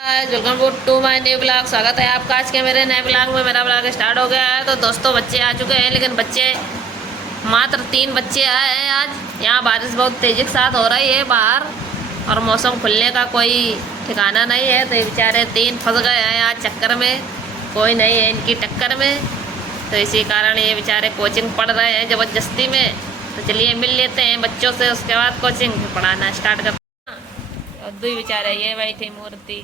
Welcome to my new blog. स्वागत है आपका आज के मेरे नए ब्लॉग में। मेरा ब्लॉग स्टार्ट हो गया है। तो दोस्तों बच्चे आ चुके हैं, लेकिन बच्चे मात्र 3 बच्चे आए हैं आज। यहाँ बारिश बहुत तेज़ी के साथ हो रही है बाहर, और मौसम खुलने का कोई ठिकाना नहीं है। तो ये बेचारे 3 फंस गए हैं आज चक्कर में, कोई नहीं है इनकी टक्कर में। तो इसी कारण ये बेचारे कोचिंग पढ़ रहे हैं ज़बरदस्ती में। तो चलिए मिल लेते हैं बच्चों से, उसके बाद कोचिंग पढ़ाना स्टार्ट करते हैं। और 2 बेचारे ये बैठी मूर्ति।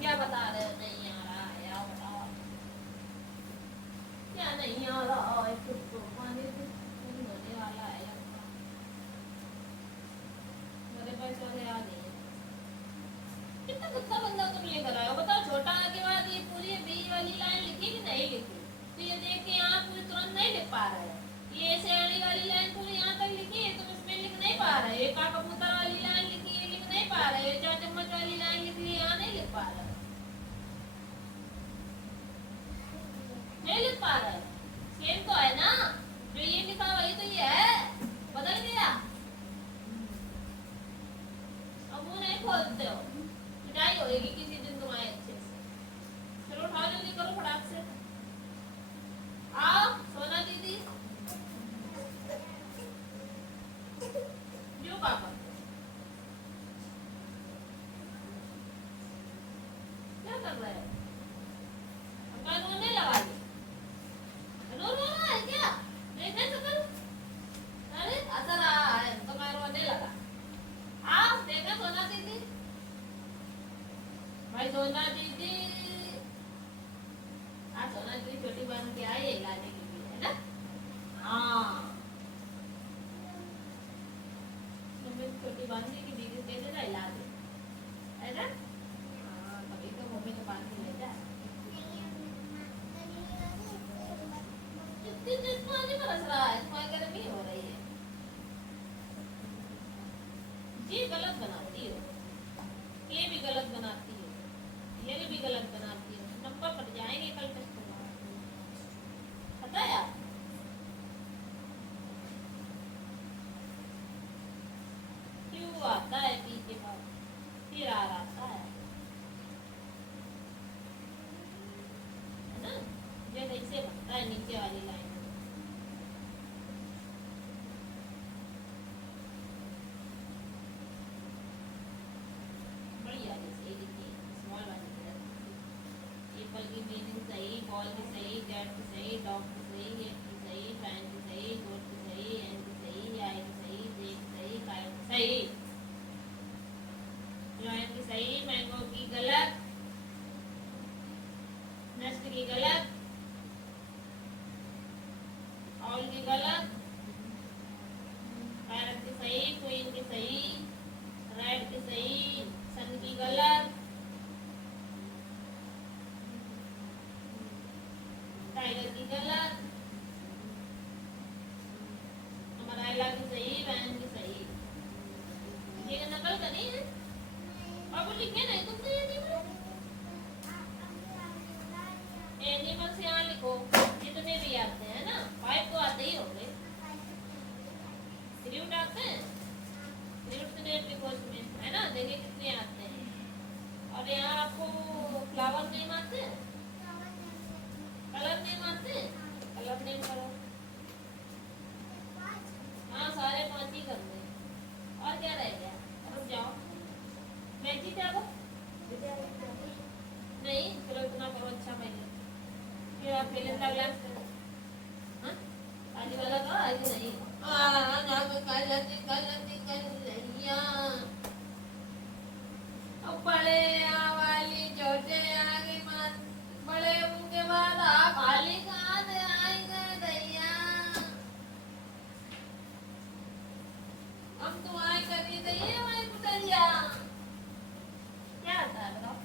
क्या बता रहे हो? नहीं आ रहा है, आओ बताओ क्या नहीं आ रहा है? खुद को पानी नहीं होने वाला है लगता। मेरे पास और याद नहीं है। कितना गुस्सा बंदा तुम लेकर आए हो? बताओ, छोटा के बाद ये पूरी बी वाली लाइन लिखी कि नहीं लिखी? तो ये देख के यहाँ पूरी तुरंत नहीं लिख पा रहे हो। ये ऐसे वाली लाइन पूरी यहाँ तक लिखी है, तुम इसमें लिख नहीं पा रहे। एक कबूतर वाली लाइन लिखी है, लिख नहीं पा रहे। 4 चम्मच वाली लाइन लिखी है, यहाँ नहीं लिख पा रहे, नहीं लिख पा रहे। सेम तो है ना, जो ये लिखा वही तो ये है, बदल गया। अब वो नहीं खोलते हो, पिटाई होगी किसी दिन तुम्हारे अच्छे से। चलो उठाओ, जल्दी करो फटाक से। आओ सोना दीदी, जो पापा क्या कर रहे हो? रोने लगा दी। रो रहा है क्या? देखने से करो। अरे ऐसा रहा है तो मैं रोने लगा। आप देखा सोना दीदी, भाई सोना दीदी। आज सोना दीदी छोटी बहन की आई है लाने के लिए, है ना? हाँ, मम्मी छोटी बहन की दीदी कैसे ना ला दे, है ना? हाँ, तभी तो मम्मी को पानी ले जा। पानी बरस रहा है, तुम्हारी गर्मी हो रही है जी। गलत बनाती हो, ये भी गलत बनाती हो, ये भी गलत बनाती हो। नंबर कट जाएंगे कल टेस्ट में, पता है? क्यों आता है पी के बाद फिर आ आता है ना? ये कैसे बनता है नीचे वाली लाइन? एप्पल की मीनिंग सही, बॉल की सही, कैट की सही, डॉग की सही, एट की सही, फैन की सही, गोट की सही, एन की सही, आई की सही, जे की सही, काइट की सही, जॉइन की सही, मैंगो की गलत, नेस्ट की गलत, ऑल की गलत, पैरट की सही, क्वीन की सही, रेड की सही, सन की गलत, टाइगर की गलत, अमराइला की सही, वैन की सही। ये नकल करी है और वो लिखे नहीं तुमसे एनिमल्स यहाँ लिखो, जितने भी आते हैं ना। 5 तो आते ही होंगे। फ्रूट आते हैं, फ्रूट से नेम लिखो इसमें, है ना? देखिए कितने आते हैं। और यहाँ आपको फ्लावर नेम आते हैं, कलर नेम आते हैं, कलर नेम करो। हाँ, सारे 5 ही करने हैं। और क्या रह गया? रुक जाओ, मैजिक डालो। नहीं चलो इतना करो, अच्छा मैजिक। फिर आप फिल इन द ब्लैंक्स करो। हाँ, आगे वाला करो, आगे नहीं। बड़े वाली छोटे आगे मन, बड़े उनके बाद आप खाली कहाँ से आएंगे दैया? हम तुम्हारे कभी दैया हमारी पुतलिया। क्या आता है बताओ?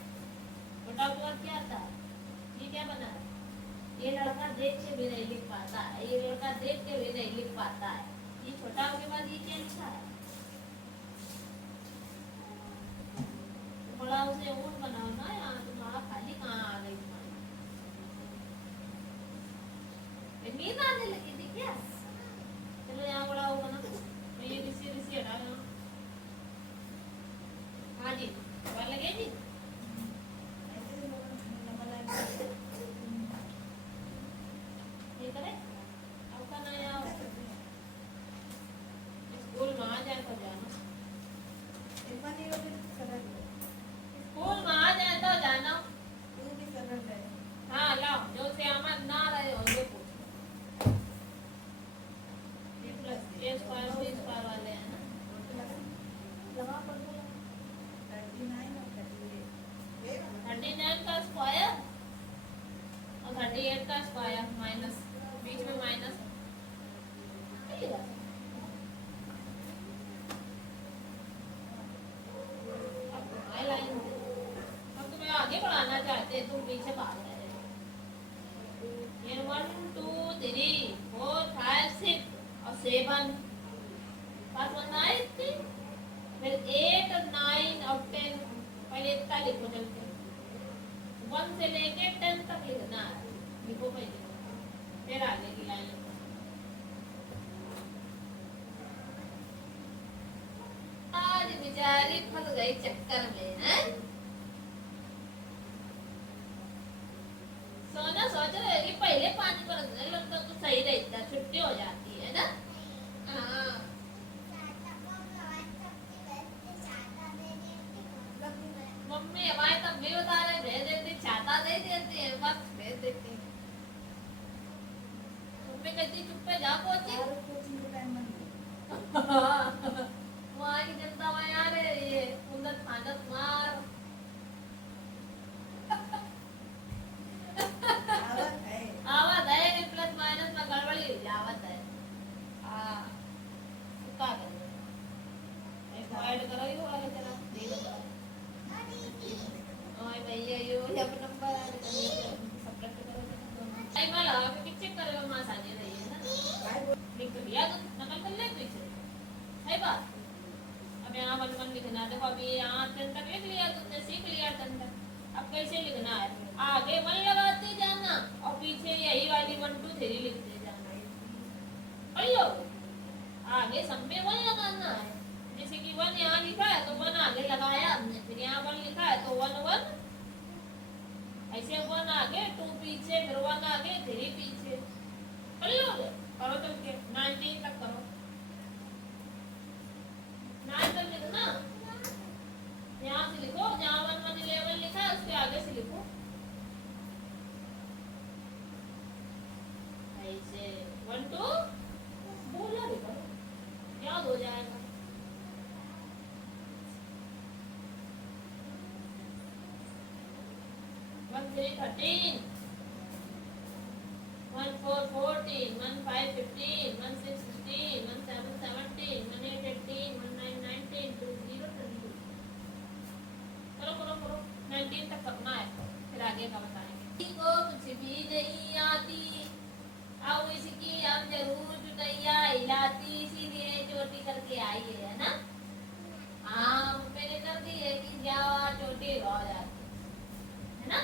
छोटा बुआ क्या आता है? ये क्या बना है? ये लड़का देख के भी नहीं लिख पाता है, ये लड़का देख के भी नहीं लिख पाता है। ये छोटा के बाद ये क्या लिखा है? बड़ा उसे ऊँट बनाओ ना। यहाँ तुम्हारा खाली कहाँ आ गई तुम्हारी? नींद आने लगी थी क्या? चलो यहाँ बड़ा होगा ना, तो ये किसी हटा लो। जी बाल लगे जी ये करे अब का नया स्कूल में आ जाए तो जाना स्कूल में आ जाए तो जाना हाँ लाओ जो से हमारे ना रहे हो ये पूछ ए स्क्वायर बी स्क्वायर वाले हैं ना लगा पर 39 का स्क्वायर और 38 का स्क्वायर माइनस बीच में माइनस हम तुम्हें आगे बढ़ाना चाहते हैं तुम पीछे भाग रहे हो 1 2 3 4 5 6 और 7 पास 9 फिर 8 और 9 और 10 पहले इतना लिखो चलते 1 से लेके 10 तक लिखना है लिखो पहले फिर आगे की लाइन लिखो आज बेचारी फंस गई चक्कर में हैं सोना सोच रहे कि पहले 5 बरस लगता तो सही रहता छुट्टी हो जाती है ना हाँ मम्मी हमारे तब भी बता रहे भेज देती छाता दे देती है बस भेज देती मम्मी कहती चुप पे जा कोचिंग वहाँ की जनता वहाँ आ रही है उन्नत फानत मार आवत है प्लस माइनस में गड़बड़ी आवत है हाँ क्या करें एक ऐड करो ये वाला चला दे दो ओए भैया यो जब नंबर ऐड करिए सब्ट्रैक्ट करो टाइम वाला क्योंकि चेक करेगा मां आसानी रही है ना लिख लिया तो नकल कर ले पीछे है बात अब यहाँ 1 1 लिखना है देखो अभी यहाँ 10 तक लिख लिया तुमने सीख लिया 10 तक अब कैसे लिखना है आगे 1 लगाते जाना और पीछे यही वाली 1 2 3 लिखते जाना पढ़ लो आगे सब में 1 लगाना है जैसे कि 1 यहाँ लिखा है तो 1 आगे लगाया हमने फिर यहाँ 1 लिखा है तो 1 1 ऐसे 1 आगे 2 पीछे फिर 1 आगे 3 पीछे पढ़ लोगे करो चल के 19 तक करो 9 तक लिखना यहाँ से लिखो जहाँ 1 1 11 लिखा है उसके आगे से लिखो ऐसे 1 2 बोला भी करो याद हो जाएगा 1 3 13 1 4 14 1 5 15 1 6 16 1 7 17 1 8 18 1 9 19 2 0 22 करो करो करो 19 तक करना है फिर आगे का बताएंगे को कुछ भी नहीं आती अब इसकी हम जरूर जुटैया हिलाती इसीलिए चोटी करके आई है ना हाँ मैंने कर दी है कि जाओ चोटी हो जाती है ना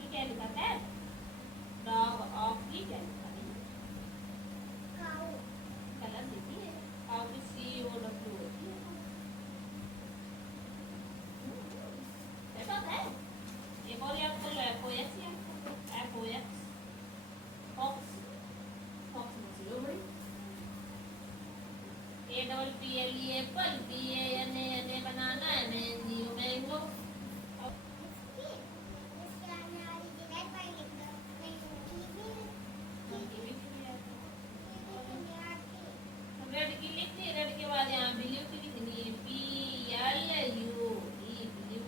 ये क्या लिखा है डॉग ऑफ की क्या लिखा है काऊ कलर लिखी है काऊ की COW होती है ऐसा है एक और याद कर लो FOX याद FOX फॉक्स फॉक्स मछली बड़ी APPLE एप्पल BANANA बनाना MANGO मैंगो रेड की लिखनी रेड के बाद यहाँ ब्लू की लिखनी है PLU ब्लू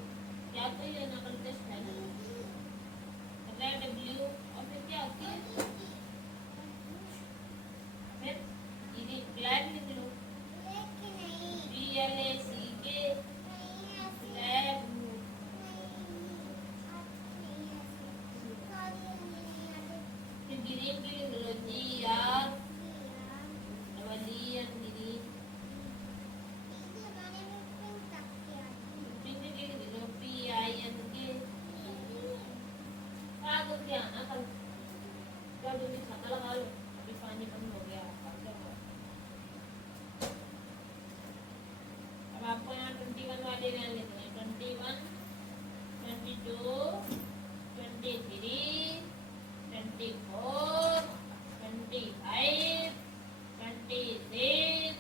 क्या तो ये नकल टेस्ट है रेड ब्लू और फिर क्या होती है फिर ये ब्लैक लिख लो BLACK ब्लैक 21, 22, 23, 24, 25, 26,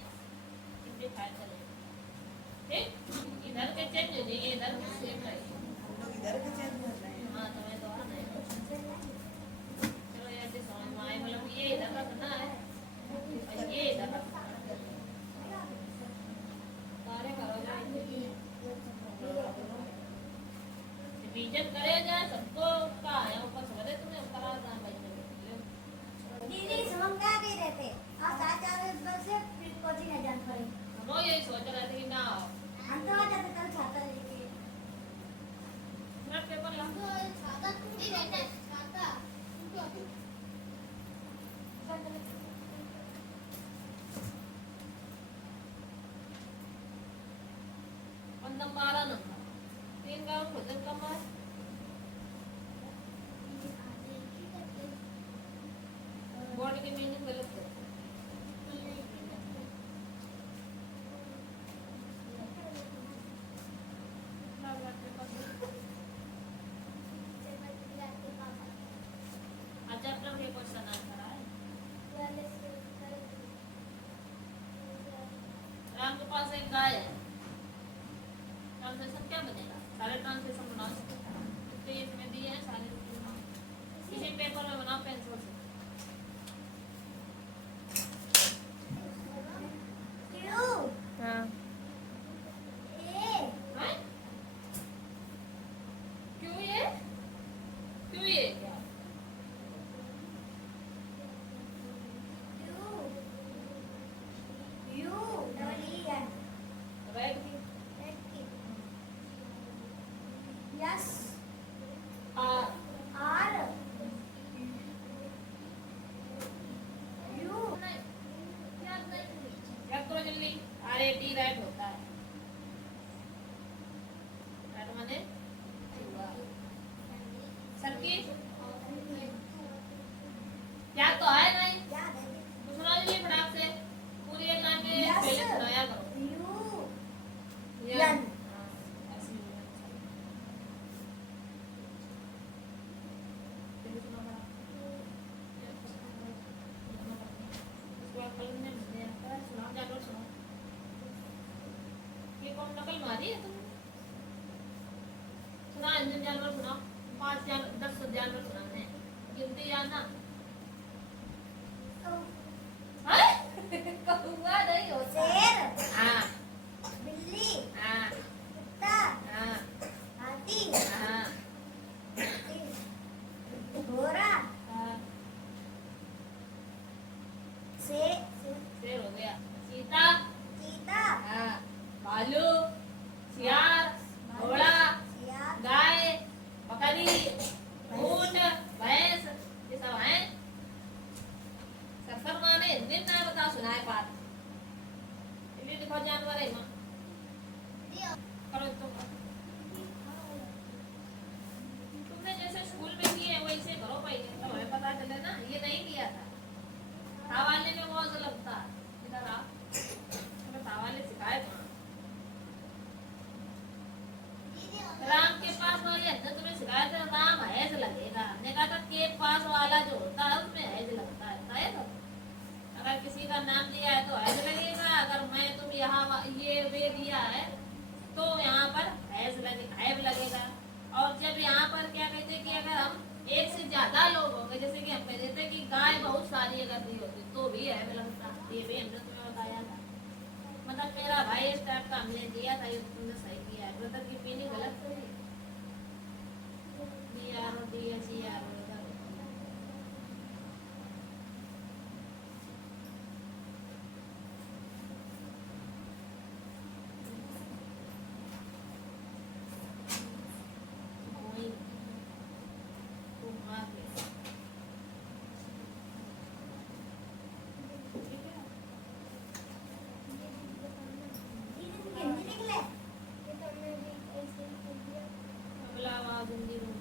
25 चले। ठीक, इधर के चेंज हो जाएंगे, इधर के सेम रहेंगे। इधर के चेंज हो रहे हैं। हाँ, तुम्हें तो आना है। चलो ऐसे समझ में आए, मतलब ये इधर का करना है और ये इधर का करना है। सारे करो जाए, रिवीजन करे जाए, सबको का है ऊपर समझे तुम्हें करा था भाई ने। दीदी समझ में आ गई रहते आज 4 बजे से फिर कोचिंग है जान पड़े हम यही सोच रहे थे कि ना आओ। हम तो आ जाते कल छाता लेके मेरा पेपर ला छाता टूट ही रहता है छाता पंद्रह 12 नंबर 3 का वजन कम है। बोर्ड की मीनिंग गलत है। अच्छा अपना ये क्वेश्चन आंसर है। राम के पास एक गाय है, ट्रांसलेशन क्या बनेगा? सारे ट्रांसलेशन बना सकते हैं, तो इसमें दिए हैं सारे बनाओ। किसी पेपर में बनाओ पेंसिल से। हाँ हैं? क्यों ये क्या राइट की यस आर आर यू रख करो जल्दी। RAT राइट होता है। राइट माने सबकी क्या तो है नहीं तो सुना लीजिए फटाक से पूरी एक लाइन में Yes, पहले sir. सुनाया करो। यू यन। यन। हाँ, ऐसे ही होना चाहिए। फिर सुना पड़ा। उसके बाद कल ने सुना जानवर सुना। ये कौन नकल मारी है तुमने? सुना इंजन जानवर सुना, 5 जानवर 10 जानवर सुना है, गिनती जानना। कौवा नहीं होता। शेर हाँ बिल्ली हाँ कुत्ता हाँ हाथी हाँ घोड़ा हाँ। शेर हो गया। चीता चीता हाँ। भालू, सियार, घोड़ा, सियार गाय, बकरी, ऊंट, भैंस, ये सब हैं। सफर माने हिंदी में बता सुनाए पाठ। हिंदी लिखो जानवर है माँ। करो तो तुमने जैसे स्कूल में किए वैसे करो पहले, तो हमें पता चले ना। ये नहीं किया था। थावाले में बहुत अलग था। इधर आ, हमें थावाले सिखाए था। राम के पास वाले अंदर तुम्हें सिखाया था राम हैज लगेगा। हमने कहा था के पास वाला जो होता है उसमें हैज लगता है तो अगर किसी का नाम दिया है तो हैज लगेगा। अगर मैं तुम यहाँ ये वे दिया है तो यहाँ पर हैव लगेगा। और जब यहाँ पर क्या कहते हैं कि अगर हम एक से ज्यादा लोग होंगे, जैसे कि हम कह देते हैं कि गाय बहुत सारी अगर दी होती तो भी हैव लगता। ये भी हमने तुम्हें बताया था। मतलब मेरा भाई इस टाइप का हमने दिया था, ये तुमने सही किया है। मतलब की मीनिंग गलत तो नहीं। DRO अगला आवाज हिंदी में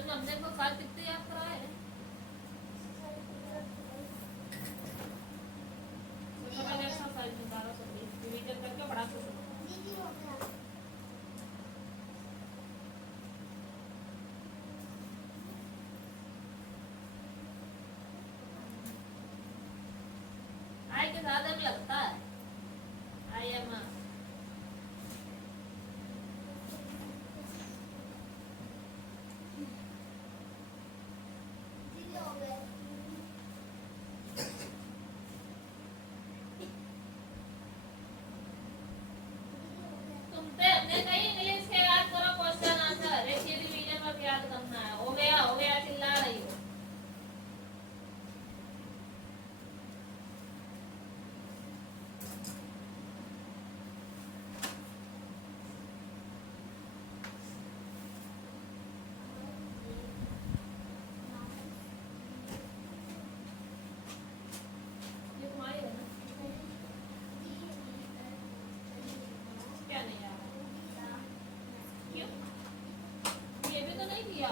कॉलेज में हमने को साल कितने याद कराए हैं? सबसे पहले एक्सरसाइज में 1220 रिवीजन करके पढ़ा के सुनो। दीदी हो गया आई के ज्यादा में लगता है आई एम दीदी हो गया तुमसे हमने कहीं इंग्लिश के याद करो क्वेश्चन आंसर एक ही रिवीजन में याद करना है। हो गया चिल्ला रही हो। ये तुम्हारी है ना? क्या नहीं आ रहा? क्यों? ये भी तो नहीं किया।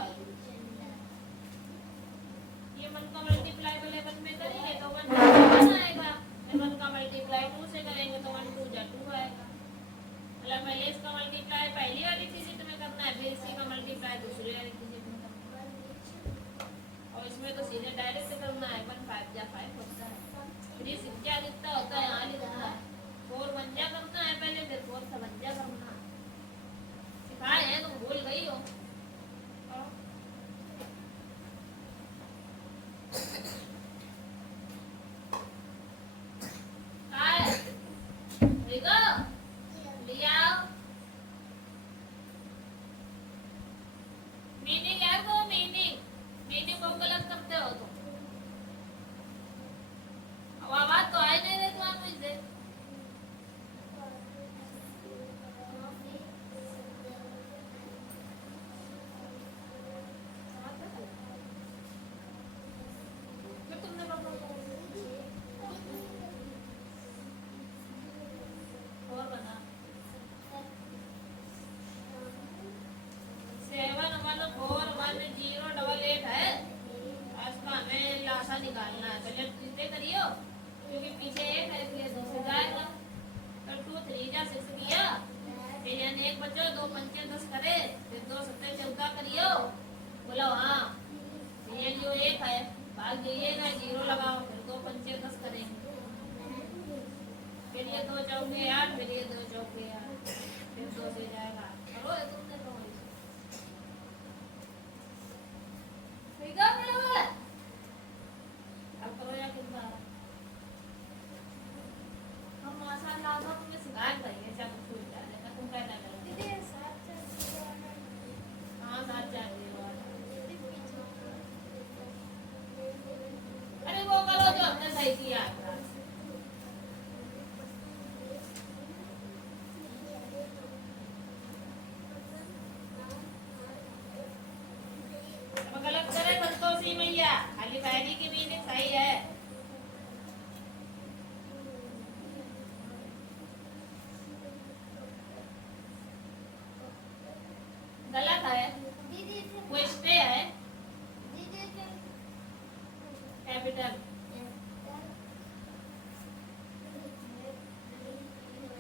ये 1 का मल्टीप्लाई 11 में करेंगे तो 1 आएगा। 1 का मल्टीप्लाई 2 से करेंगे तो 1 2 जा 2 आएगा। मतलब पहले इसका मल्टीप्लाई पहली वाली डिजिट में करना है, फिर इसी का मल्टीप्लाई दूसरी वाली डिजिट में करना है। और इसमें तो सीधे डायरेक्ट करना है। 1 5 जा 5 होता है। फिर इस क्या लिखता होता है यहाँ लिखना है। 4 1 करना है पहले, फिर 4 7 करना है। सिखाए हैं तुम भूल गई हो। मीनिंग यार को मीनिंग को गलत करते हो तुम। अब आवाज तो आई नहीं रही तुम्हारे मुझसे। फिर तुमने और बना 7 1 4 1 0 8 है। इसका हमें लासा निकालना है। पहले कितने करियो क्योंकि पीछे 1 है इसलिए 2 से जाएगा। तो 2 3 जा 6 किया, फिर यानी 1 बचो 2 5 10 करे, फिर 2 7 14 करियो। बोलो हाँ ये जो 1 है भाग जाइएगा 0 लगाओ, फिर 2 5 10 करेंगे। फिर ये 2 चौके 8, फिर ये 2 चौके 8, फिर 2 से जाएगा। करो ये तुमने तो ठीक है मेरा वाला। अब करो या कितना हम माशाल्लाह तो तुम्हें सिखा देंगे। सब कुछ डालेगा तुम क्या ना करो। दीदी 7 हाँ 7 चाहिए वाला। अरे वो करो जो हमने सही किया है। अब गलत करे संतोषी मैया, खाली पहली की मीनिंग सही है। गलत है दीदी वो स्टे है दीदी कैपिटल।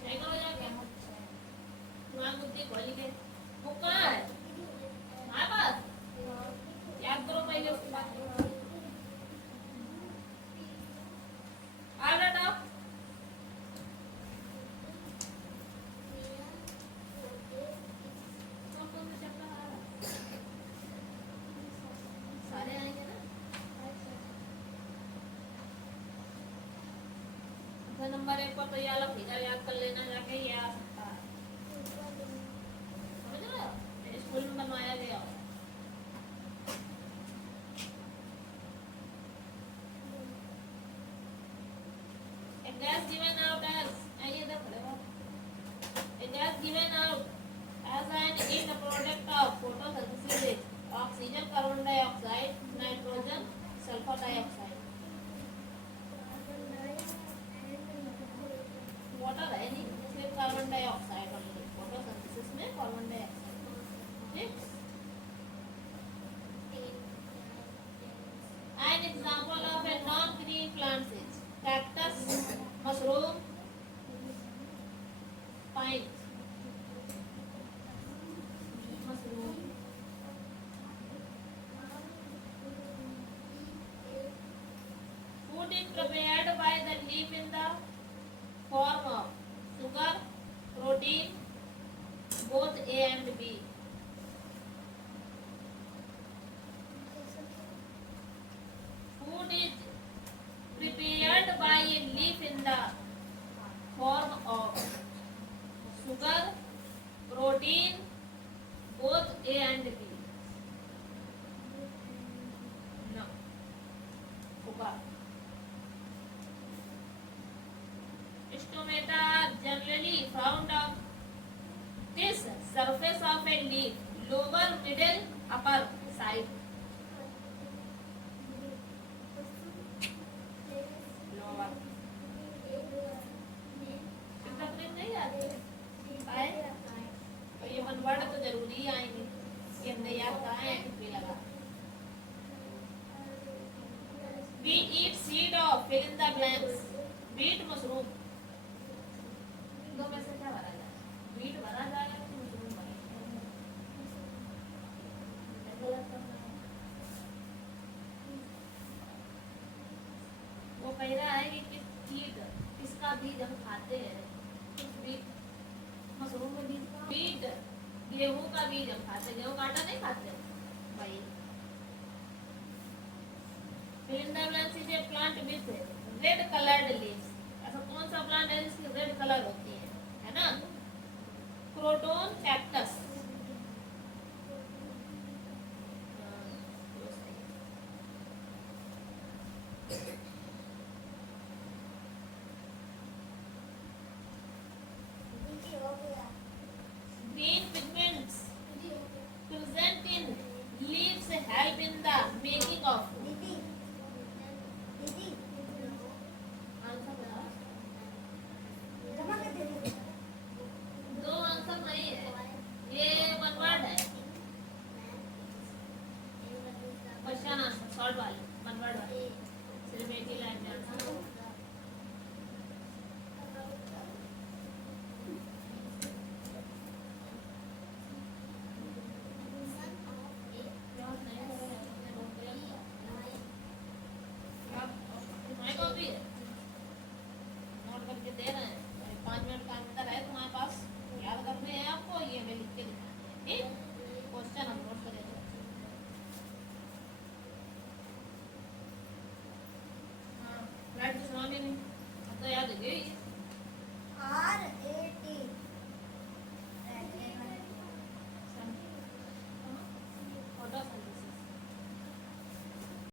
सही करो जाके तुम्हारी बुद्धि खोली के वो कहाँ है हमारे पास। याद करो पहले उसके बाद आ बेटा। सारे आएंगे ना। नंबर 1 पर तो ये वाला फिगर याद कर लेना जाके, ये आ सकता है। समझ रहे हो? ये स्कूल में बनवाया गया हो। A gas given out as आइए इधर खड़े हो। A gas given out as an end product of photosynthesis, oxygen, carbon dioxide, nitrogen, sulfur dioxide. Water है नहीं, सिर्फ कार्बन डाइऑक्साइड ओनली। फोटोसिंथेसिस में कार्बन डाइऑक्साइड। ठीक is prepared by the leaf in the form of sugar, protein, both A and B. Food is prepared by a leaf in the form of sugar, protein, both A and B. No. Sugar. Stomata are generally found on this surface of a leaf, lower, middle, upper side. Lower. तकरीब नहीं आती आए और ये मनवर्ड तो जरूरी आएंगे ये हमने याद कहा है टिप्पी लगा We eat seed of fill in the blanks. Wheat, mushroom. दो में से क्या भरा जाए? Wheat भरा जाएगा तो mushroom भरेगा. गलत करना है. वो कह रहा है कि किस कीट किसका बीज हम खाते हैं किस बीज मशरूम में बीज गेहूं का बीज हम खाते गेहूं का आटा नहीं खाते भाई फिलिंडर is a plant with red coloured leaves ऐसा कौन सा प्लांट है जिसकी रेड कलर होती है ना croton cactus Green pigments present in leaves help in the making of दो आंसर नहीं है ये वन वर्ड है क्वेश्चन आंसर शॉर्ट वाले वन वर्ड वाले सिर्फ एक ही लाइन में आंसर नोट करके दे रहे हैं 5 मिनट का अंतर है तुम्हारे पास याद करने हैं आपको ये मैं लिख के दिखाना है ठीक क्वेश्चन हम नोट करेंगे हाँ फ्लैट तो सुना भी नहीं अब तो याद है ये RAT फोटो